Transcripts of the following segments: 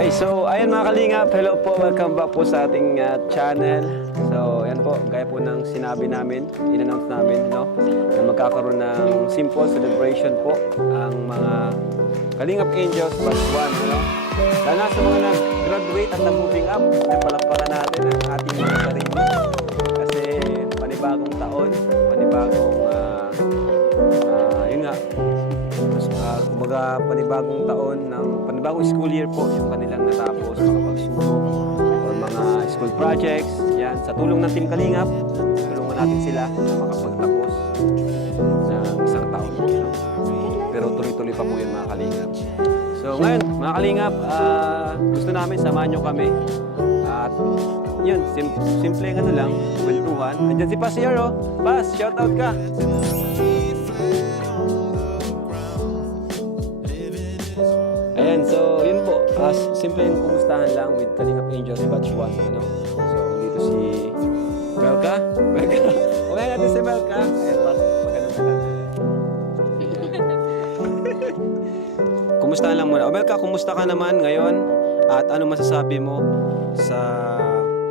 Okay, so ayun mga kalingap, hello po, welcome back po sa ating channel. So ayan po, gaya po ng sinabi namin, in-announce namin, no, na magkakaroon ng simple celebration po ang mga Kalingap Angels Batch 1, no? Lalo na sa mga nag-graduate at nag-moving up, ay palakpakan natin ang ating mga sarili. Kasi panibagong taon, panibagong, yun nga, kumbaga panibagong taon ng panibagong school year po yung kanilang natapos, makapagsubok or mga school projects. Yan, sa tulong ng Team Kalingap, tulungan natin sila na makapagtapos ng isang taon. Pero tuloy-tuloy pa po yung mga Kalingap. So ngayon, mga Kalingap, gusto namin samahan nyo kami. At yun, simpleng ano lang, kwentuhan. Andyan si Pas here, oh. Pas, shout out ka! Ayan, so yun po, simpleng kumustahan lang with Kalingap Angels Batch 1, ano? So, dito si Melka. Umayan natin si Melka. Ayan, Pas, maganda na lang. Kumustahan lang muna. O Melka, kumusta ka naman ngayon? At ano masasabi mo sa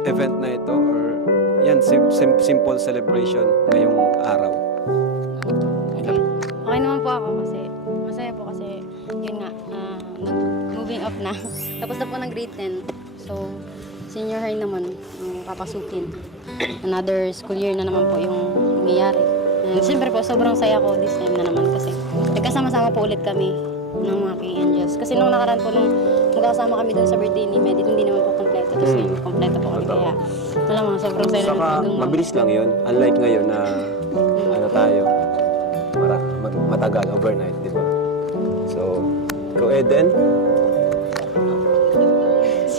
event na ito? Or yan, simple celebration ngayong araw? Okay naman po ako kasi masaya po kasi yun nga, nag-moving up na. Tapos na po ng grade 10. So, senior high naman papasukin. Another school year na naman po yung nangyayari. And siyempre po, sobrang saya ko this time na naman kasi nagkasama-sama po ulit kami ng mga King Angels. Kasi nung nakaraan po, nung magkasama kami dun sa birthday ni Medit, hindi naman po kompleto. Tapos ngayon, kompleto po kami. Kaya, alam mo, sobrang saya na Saka, mabilis lang yun. Unlike ngayon na, ano tayo, matagal, overnight, di ba? So, ikaw Eden,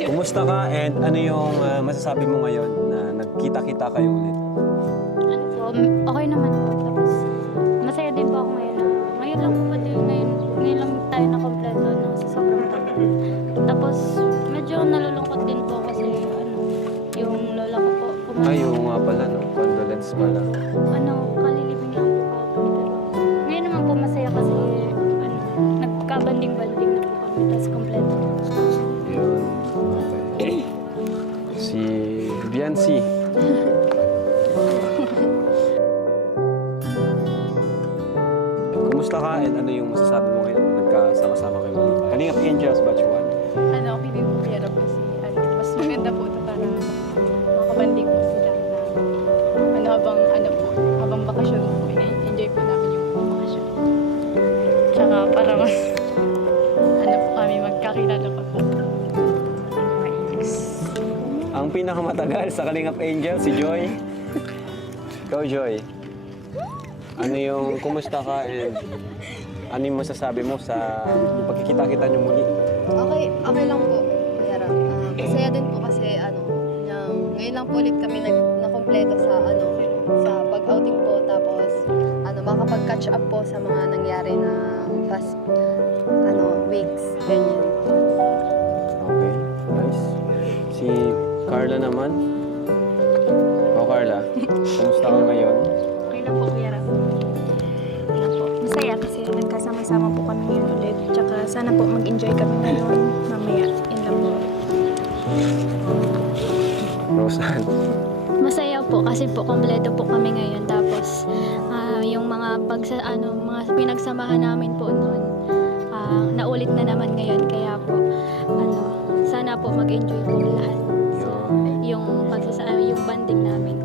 kumusta ka and ano yung masasabi mo ngayon na nagkita-kita kayo ulit? Ano po, okay naman po. Tapos, masaya din po ako ngayon. Ngayon lang po pati, ngayon lang tayo na kompleto no, sa sobrang tagal. Tapos, medyo nalulungkot din po kasi, yung lola ko po. Ay, oo nga pala, no? Condolence pala. Kalilibing lang po ako. Pero, ngayon naman po masaya kasi, nagkabanding-banding na po kami. Tapos, kompleto. Yun. Okay. Si Biancy. Kumusta ka and ano yung masasabi mo ngayon? Nagkasama-sama kayo ulit. Kalingap Angels Batch 1. Pinipipira po si, mas maganda po ito para makabanding po sila na, habang bakasyon po, enjoy po namin yung bakasyon. Tsaka para mas, po kami, magkakilala pa po. Ang pinakamatagal sa Kalingap Angels, si Joy. Ikaw, Joy. Ano yung, kumusta ka and ano yung masasabi mo sa pagkikita-kita niyo muli? Okay lang po. Yara. Masaya din po kasi ngayon lang po ulit kami nakompleto sa sa pag-outing po tapos makapag-catch up po sa mga nangyari na past weeks ganyan. Okay, nice. Si Carla naman. O Carla, kumusta ka ngayon? Okay lang po, Kuya Ram. Masaya kasi nagkasama-sama po kami ngayon ulit. Tsaka sana po mag-enjoy kami ngayon. Mamaya, yun lang po. Rosan. Masaya po kasi po kompleto po kami ngayon. Tapos yung mga mga pinagsamahan namin po noon, naulit na naman ngayon. Kaya po, sana po mag-enjoy po lahat. Yung yung banding namin.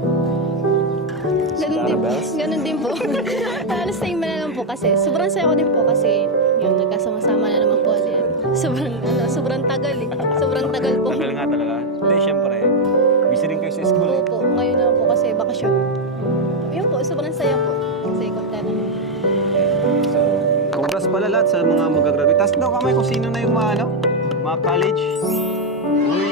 Ganun din po. Halos same na lang po kasi sobrang saya ko din po kasi yung nagkasama-sama na naman po ulit. Sobrang tagal eh. Sobrang tagal po. Tagal nga talaga. Hindi, syempre. Busy rin kayo sa school eh. Opo, ngayon na lang po kasi bakasyon. Yun po, sobrang saya po. Kasi kompleto. So, congrats pala lahat sa mga mag-graduate. Taas daw kamay kung sino na yung mga college. Uy,